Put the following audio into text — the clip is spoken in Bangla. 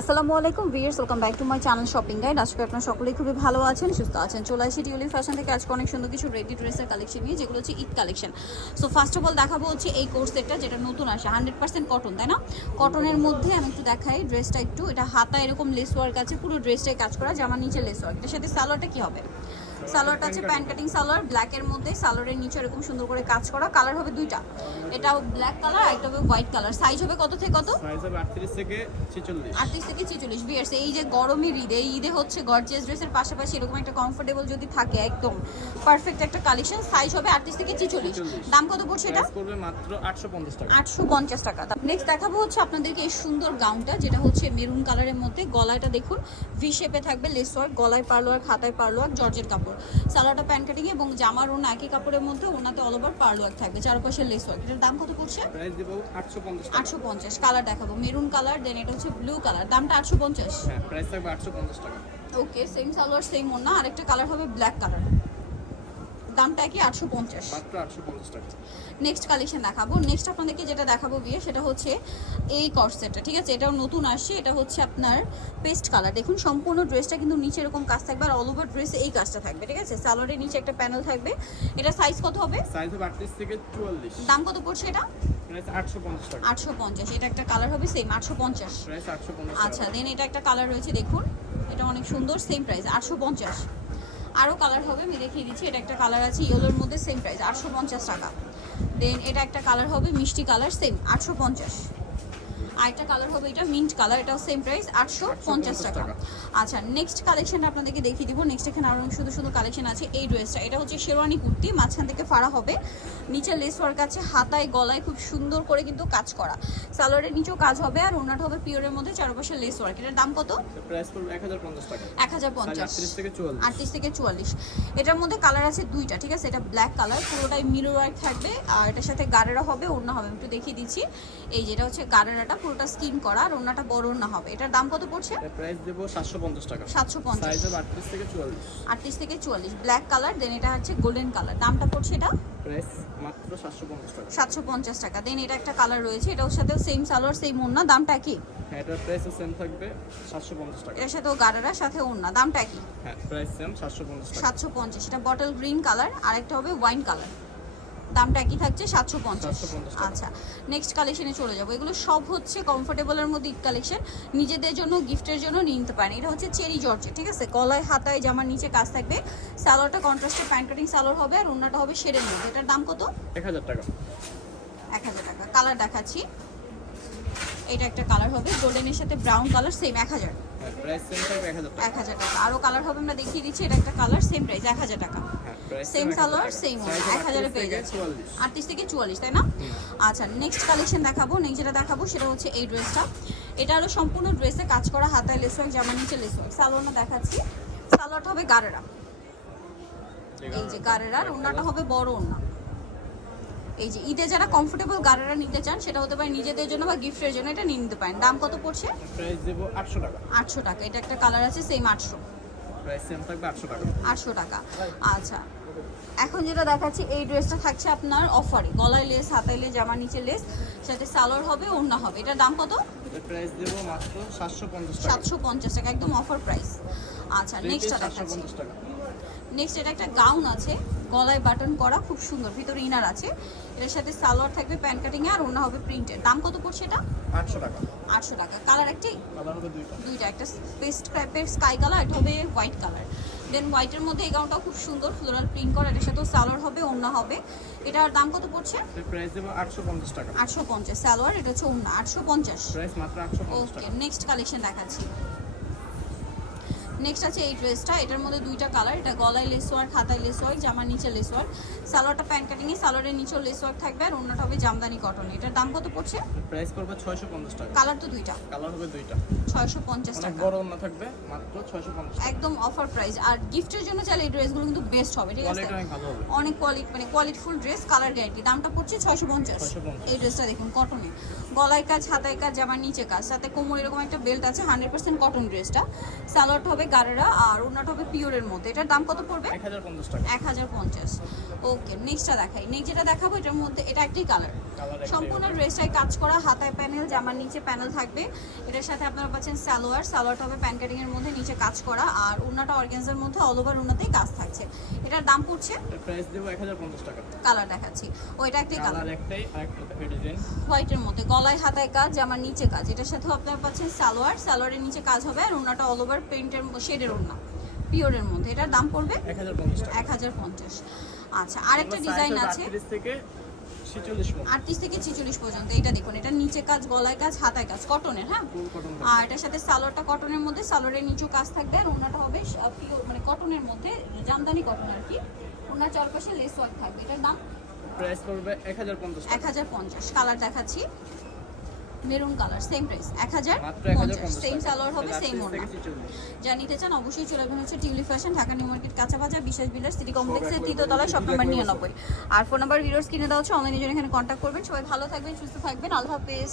আসসালামু আলাইকুম viewers welcome back to my channel shopping guide. আজকে আপনার সকলেই খুবই ভালো আছেন, সুস্থ আছেন। চলে আসি টিউলি ফ্যাশন থেকে। আজকে অনেক সুন্দর কিছু রেডি ড্রেসের কালেকশন নিয়ে, যেগুলো হচ্ছে Eid collection so first of all দেখাবো হচ্ছে এই কোর্স সেটটা যেটা নতুন আসে হান্ড্রেড পার্সেন্ট কটন তাই না? কটনের মধ্যে আমি একটু দেখাই ড্রেসটা একটু। এটা হাতা এরকম লেস ওয়ার্ক আছে, পুরো ড্রেসটাই কাজ করা, জামার নিচে লেস ওয়ার্ক এটার সাথে সালোয়ারটা কী হবে? সালোয়ারটা আছে প্যান্ট কাটিং সালোয়ার ব্ল্যাকের মধ্যে সালোয়ারের নিচে এরকম সুন্দর করে কাজ করা। কালার হবে দুইটা। এটা ব্ল্যাক কালার আর একটা হবে হোয়াইট কালার সাইজ হবে কত থেকে কত? সাইজ হবে আটত্রিশ থেকে ছেচল্লিশ। আটত্রিশ থেকে ছেচল্লিশ। বিয়ার্স এই যে গরমের ঈদে এই ঈদে হচ্ছে গর্জিয়াস ড্রেসের পাশাপাশি এরকম একটা কমফোর্টেবল যদি থাকে একদম পারফেক্ট একটা কালেকশন সাইজ হবে আটত্রিশ থেকে ছেচল্লিশ। দাম কত পড়ছে এটা? করবে মাত্র আটশো পঞ্চাশ টাকা। আটশো পঞ্চাশ টাকা। নেক্সট দেখাবো হচ্ছে আপনাদেরকে এই সুন্দর গাউনটা যেটা হচ্ছে মেরুন কালারের মধ্যে। গলাটা দেখুন ভি শেপে থাকবে লেস ওয়ার্ক গলায় পারল আর খাতায় পারল আর জর্জের কাপড়। সালোয়ারটা প্যান্ট কাটিং এবং জামার ওনা একই কাপড়ের মধ্যে ওনাতে অল ওভার পার্ল ওয়ার্ক থাকবে চারপাশে লেস ওয়ার্ক এটার দাম কত পড়ছে? প্রাইস দেবো আটশো পঞ্চাশ কালার দেখাবো। মেরুন কালার দেন এটা হচ্ছে ব্লু কালার দামটা আটশো পঞ্চাশ? হ্যাঁ প্রাইস থাকবে আটশো পঞ্চাশ টাকা। ওকে সেম সালোয়ার সেম ওনা আরেকটা কালার হবে ব্ল্যাক কালার দামটা কি? আটশো পঞ্চাশ। নেক্সট কালেকশন দেখাবো। নেক্সট আপনাদেরকে যেটা দেখাবো বিয়ে সেটা হচ্ছে এই কর্সেটটা ঠিক আছে? এটাও নতুন আসছে। এটা হচ্ছে আপনার পেস্ট কালার দেখুন সম্পূর্ণ ড্রেসটা কিন্তু নিচে এরকম কাজ থাকবে আর অল ওভার ড্রেসে এই কাজটা থাকবে ঠিক আছে? সালোয়ারের নিচে একটা প্যানেল থাকবে। এটা সাইজ কত হবে? সাইজ হবে আটত্রিশ থেকে চুয়াল্লিশ। দাম কত পড়ছে এটা? আটশো পঞ্চাশ এটা একটা কালার হবে সেম আটশো পঞ্চাশ। আচ্ছা দেন এটা একটা কালার রয়েছে দেখুন। এটা অনেক সুন্দর সেম প্রাইস আটশো পঞ্চাশ। আরও কালার হবে, আমি দেখিয়ে দিচ্ছি, এটা একটা কালার আছে ইয়েলোর মধ্যে সেম প্রাইস আটশো পঞ্চাশ টাকা। দেন এটা একটা কালার হবে, মিষ্টি কালার সেম আটশো পঞ্চাশ। আরেকটা কালার হবে এটা মিন্ট কালার এটাও সেম প্রাইস আটশো পঞ্চাশ টাকা। আচ্ছা নেক্সট কালেকশনটা আপনাদেরকে দেখিয়ে দিব। নেক্সট এখানে আরও শুধু শুধু কালেকশন আছে এই ড্রেসটা এটা হচ্ছে শেরওয়ানি কুর্তি মাঝখান থেকে ফাড়া হবে। নিচে লেস ওয়ার্ক আছে হাতায় গলায় খুব সুন্দর করে কিন্তু কাজ করা। সালোয়ারের নিচেও কাজ হবে আর ওনাটা হবে পিওরের মধ্যে চারপাশে লেস ওয়ার্ক এটার দাম কত? এক হাজার পঞ্চাশ আটত্রিশ থেকে চুয়াল্লিশ। এটার মধ্যে কালার আছে দুইটা ঠিক আছে? এটা ব্ল্যাক কালার পুরোটাই মিরর ওয়ার্ক থাকবে। আর এটার সাথে গাড়েরা হবে ওড়না হবে। আমি একটু দেখিয়ে দিচ্ছি। এই যেটা হচ্ছে গাড়েরাটা পুরোটা স্কিন করা আর ওড়নাটা বড় না হবে। এটার দাম কত পড়ছে? প্রাইস দেবো সাতশো পঞ্চাশ টাকা। সাতশো পঞ্চাশ। সাইজ হবে আটত্রিশ থেকে চুয়াল্লিশ। আটত্রিশ থেকে চুয়াল্লিশ। ব্ল্যাক কালার দেন এটা হচ্ছে গোল্ডেন কালার দামটা পড়ছে এটা? প্রাইস মাত্র সাতশো পঞ্চাশ টাকা। সাতশো পঞ্চাশ টাকা। দেন এটা একটা কালার রয়েছে। এটার সাথে সেম সালোয়ার সেম ওড়না। দামটা কি? হ্যাঁ এটার প্রাইস সেম থাকবে সাতশো পঞ্চাশ টাকা। এটার সাথেও গাড়েরা সাথে ওড়না। দামটা কি? হ্যাঁ প্রাইস সেম সাতশো পঞ্চাশ টাকা। সাতশো পঞ্চাশ। এটা বটল গ্রিন কালার আর একটা হবে ওয়াইন কালার দামটা একই থাকছে সাতশো পঞ্চাশ। 750 আচ্ছা নেক্সট কালেকশনে চলে যাব। এগুলো সব হচ্ছে কমফোর্টেবলের মধ্যে ঈদ কালেকশন নিজেদের জন্য গিফটের জন্য নিতে পারেন। এটা হচ্ছে চেরি জর্জে ঠিক আছে? কলায় হাতায় জামার নিচে কাজ থাকবে। সালোয়ারটা কন্ট্রাস্টের প্যান্ট কাটিং সালোয়ার হবে আর অন্যটা হবে সেরে মধ্যে। এটার দাম কত? এক হাজার টাকা। এক হাজার টাকা। কালার দেখাচ্ছি। এটা একটা কালার হবে। গোল্ডেনের সাথে ব্রাউন কালার সেম এক হাজার। হ্যাঁ এক হাজার টাকা। আরও কালার হবে আমরা দেখিয়ে দিচ্ছি এটা একটা কালার সেম প্রাইস এক হাজার টাকা। সেম সালোয়ার সেম এক হাজারে পেয়ে যাচ্ছে। আটত্রিশ থেকে চুয়াল্লিশ তাই না? আচ্ছা নেক্সট কালেকশন দেখাবো। নেক্সট যেটা দেখাবো সেটা হচ্ছে এই ড্রেসটা এটা হলো সম্পূর্ণ ড্রেসে কাজ করা হাতায় লেস ওয়ার্ক জামার নিচে লেস ওয়ার্ক সালোয়ারটা দেখাচ্ছি। সালোয়ারটা হবে গারেরা এই যে গারেরার ওড়নাটা হবে বড় ওড়না। এই যে ঈদে যারা কমফোর্টেবল গারেরা নিতে চান সেটা হতে পারে নিজেদের জন্য বা গিফটের জন্য এটা নিয়ে নিতে পারেন। দাম কত পড়ছে? প্রাইস দেবো আটশো টাকা। আটশো টাকা। এটা একটা কালার আছে সেম আটশো। প্রাইস সেম থাকবে আটশো টাকা। আটশো টাকা। আচ্ছা। এখন যেটা দেখাচ্ছি এই ড্রেসটা থাকছে আপনার অফারে গলায় লেস হাতায় লেস জামার নিচে লেস সাথে সালোয়ার হবে ওড়না হবে। এটার দাম কত? প্রাইস দেবো মাত্র সাতশো পঞ্চাশ টাকা। সাতশো পঞ্চাশ টাকা একদম অফার প্রাইস আচ্ছা নেক্সটটা দেখাচ্ছি। নেক্সট এটা একটা গাউন আছে। গলায় বাটন করা খুব সুন্দর। ভিতরে ইনার আছে। এর সাথে সালোয়ার থাকবে প্যান্ট কাটিং আর ওড়না হবে প্রিন্টের দাম কত পড়ছে এটা? আটশো টাকা। আটশো টাকা। কালার একটি? কালার হবে দুইটা। দুইটা। একটা পেস্ট টাইপের স্কাই কালার এটা হবে হোয়াইট কালার দেন হোয়াইটের মধ্যে এই গাউনটাও খুব সুন্দর ফ্লোরাল প্রিন্ট করা। এটার সাথেও সালোয়ার হবে ওড়না হবে। এটার দাম কত পড়ছে? প্রাইস দেবো আটশো পঞ্চাশ টাকা। আটশো পঞ্চাশ। সালোয়ার এটা হচ্ছে আটশো পঞ্চাশ। প্রাইস মাত্র আটশো পঞ্চাশ ওকে নেক্সট কালেকশন দেখাচ্ছি। নেক্সট আছে এই ড্রেসটা এটার মধ্যে দুইটা কালার এটা গলায় লেস ওয়ার্ক হাতায় লেস ওয়ার্ক জামার নিচে লেস ওয়ার্ক সালোয়ারটা প্যান্ট কাটিংয়ে সালোয়ারের নিচেও লেস ওয়ার্ক থাকবে আর অন্যটা হবে জামদানি কটন এটার দাম কত পড়ছে? প্রাইস করবে ছয়শো পঞ্চাশ টাকা। কালার তো দুইটা। কালার হবে দুইটা। ছয়শো পঞ্চাশ অনেক টাকা। বড় অন্য থাকবে মাত্র ছয়শো পঞ্চাশ টাকা। একদম অফার প্রাইস আর গিফটের জন্য চাইলে এই ড্রেসগুলো কিন্তু বেস্ট হবে ঠিক আছে? অনেক কোয়ালিটি মানে কোয়ালিটিফুল ড্রেস কালার গ্যারান্টি দামটা পড়ছে ছয়শো পঞ্চাশ। 650 এই ড্রেসটা দেখুন কটনে গলায় কাজ হাতায় কাজ জামার নিচে কাজ। সাথে কোমর এরকম একটা বেল্ট আছে হান্ড্রেড পার্সেন্ট কটন ড্রেসটা সালোয়ারটা হবে গারেরা আর ওনাটা হবে পিওরের মধ্যে। এটার দাম কত পড়বে? এক হাজার পঞ্চাশ ওকে নেক্সটটা দেখাই। নেক্সট যেটা দেখাবো এটার মধ্যে এটা একটাই কালার কালার সম্পূর্ণ ড্রেসটাই কাজ করা হাতায় প্যানেল জামার নিচে প্যানেল থাকবে। এটার সাথে আপনারা পাচ্ছেন সালোয়ার। সালোয়ারটা হবে প্যান কাটিং এর মধ্যে নিচে কাজ করা আর উন্নাটা অর্গেন্সের মধ্যে অল ওভার উন্নাতেই কাজ থাকছে। এটার দাম পড়ছে? এর প্রাইস দেবো এক হাজার পঞ্চাশ টাকা। কালার দেখাচ্ছি। একটাই কালার কালার একটাই ডিজাইন হোয়াইটের মধ্যে। গলায় হাতায় কাজ জামার নিচে কাজ। এটার সাথেও আপনারা পাচ্ছেন সালোয়ার। সালোয়ারের নিচে কাজ হবে আর ওনাটা অল ওভার প্রিন্টের শেডের ওনা পিওরের মধ্যে। এটার দাম পড়বে এক হাজার পঞ্চাশ আচ্ছা আরেকটা ডিজাইন আছে। আটত্রিশ থেকে ছেচল্লিশ মতো পর্যন্ত এটা দেখুন এটা নিচে কাজ গলায় কাজ হাতায় কাজ কটনের হ্যাঁ? আর এটার সাথে সালোয়ারটা কটনের মধ্যে সালোয়ারের নিচেও কাজ থাকবে আর ওনাটা হবে পিওর মানে কটনের মধ্যে জামদানি কটন আর কি। ওনার চারপাশে লেস ওয়ার্ক থাকবে। এটার দাম? প্রাইস পড়বে এক হাজার পঞ্চাশ কালার দেখাচ্ছি। মেরুন কালার সেম প্রাইস এক হাজার পঞ্চাশ সেম সালোয়ার হবে সেম ওনা যা নিতে চান অবশ্যই চলে আসবেন হচ্ছে Tuli fashion Dhaka new market কাঁচা বাজার বিশেষ বিলার সিটি কমপ্লেক্সের তৃতীয় তলায় শপ নাম্বার নিরানব্বই। আর ফোন নাম্বার ভিডিওস কিনে দেওয়া হচ্ছে অনলাইনে জন্য এখানে কন্ট্যাক্ট করবেন সবাই ভালো থাকবেন সুস্থ থাকবেন আল্লাহ হাফেজ।